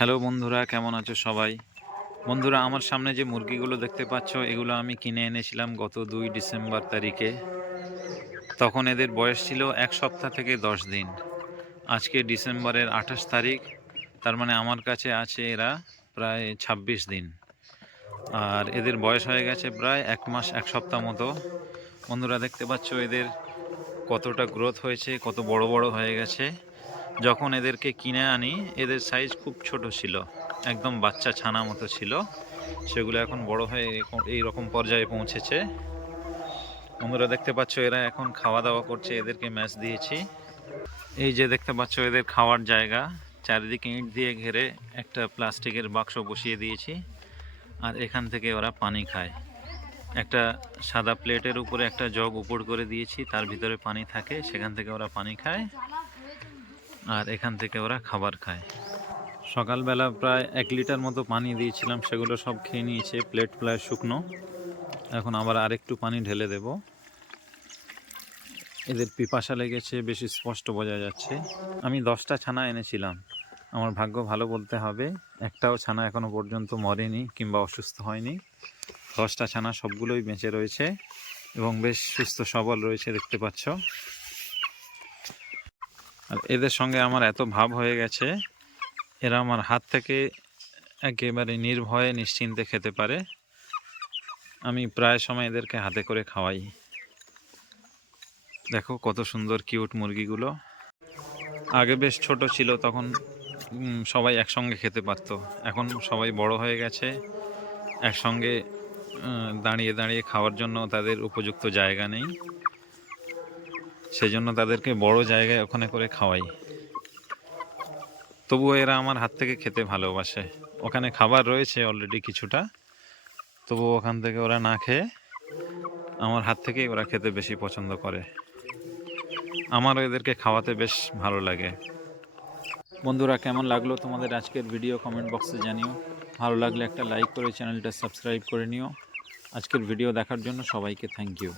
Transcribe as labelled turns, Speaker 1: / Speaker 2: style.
Speaker 1: Hello বন্ধুরা, কেমন আছো সবাই? বন্ধুরা, আমার সামনে যে মুরগিগুলো দেখতে পাচ্ছ, এগুলো আমি কিনে এনেছিলাম গত দুই ডিসেম্বর তারিখে। তখন এদের বয়স ছিল এক সপ্তাহ থেকে দশ দিন। আজকে ডিসেম্বরের আঠাশ তারিখ, তার মানে আমার কাছে আছে এরা প্রায় ছাব্বিশ দিন। আর এদের বয়স হয়ে গেছে প্রায় এক মাস, এক সপ্তাহ মতো। বন্ধুরা, দেখতে পাচ্ছ এদের কতটা গ্রোথ হয়েছে, কত বড় বড় হয়ে গেছে। যখন এদেরকে কিনে আনি, এদের সাইজ খুব ছোট ছিল। একদম বাচ্চা ছানা মতো ছিল। সেগুলো এখন বড় হয়ে এই রকম পর্যায়ে পৌঁছেছে। বন্ধুরা দেখতে পাচ্ছ, এরা এখন খাওয়া দাওয়া করছে, এদেরকে ম্যাচ দিয়েছি। এই যে দেখতে পাচ্ছ, এদের খাওয়ার জায়গা। চারিদিকে ইট দিয়ে ঘেরে একটা প্লাস্টিকের বাক্স বসিয়ে দিয়েছি। আর এখান থেকে ওরা পানি খায়। একটা সাদা প্লেটের উপরে একটা জগ উপর করে দিয়েছি, তার ভিতরে পানি থাকে, সেখান থেকে ওরা পানি খায়। আর এখান থেকে ওরা খাবার খায়। সকালবেলা প্রায় এক লিটার মতো পানি দিয়েছিলাম, সেগুলো সব খেয়ে নিয়েছে, প্লেট প্রায় শুকনো। এখন আবার আরেকটু পানি ঢেলে দেব। এদের পিপাসা লেগেছে, বেশি স্পষ্ট বোঝা যাচ্ছে। আমি দশটা ছানা এনেছিলাম। আমার ভাগ্য ভালো বলতে হবে, একটাও ছানা এখনও পর্যন্ত মরেনি কিংবা অসুস্থ হয়নি। দশটা ছানা সবগুলোই বেঁচে রয়েছে এবং বেশ সুস্থ সবল রয়েছে, দেখতে পাচ্ছ। আর এদের সঙ্গে আমার এত ভাব হয়ে গেছে, এরা আমার হাত থেকে একেবারে নির্ভয়ে নিশ্চিন্তে খেতে পারে। আমি প্রায় সময় এদেরকে হাতে করে খাওয়াই। দেখো কত সুন্দর কিউট মুরগিগুলো। আগে বেশ ছোট ছিল, তখন সবাই একসঙ্গে খেতে পারতো। এখন সবাই বড় হয়ে গেছে, একসঙ্গে দাঁড়িয়ে দাঁড়িয়ে খাওয়ার জন্য তাদের উপযুক্ত জায়গা নেই। সেজন্য তাদেরকে বড় জায়গায় ওখানে করে খাওয়াই। তবুও এরা আমার হাত থেকে খেতে ভালোবাসে। ওখানে খাবার রয়েছে অলরেডি কিছুটা। তবুও ওখান থেকে ওরা না খেয়ে আমার হাত থেকেই ওরা খেতে বেশি পছন্দ করে। আমারও এদেরকে খাওয়াতে বেশ ভালো লাগে। বন্ধুরা, কেমন লাগল তোমাদের আজকের ভিডিও কমেন্ট বক্সে জানিও। ভালো লাগলে একটা লাইক করে চ্যানেলটা সাবস্ক্রাইব করে নিও। আজকের ভিডিও দেখার জন্য সবাইকে থ্যাংক ইউ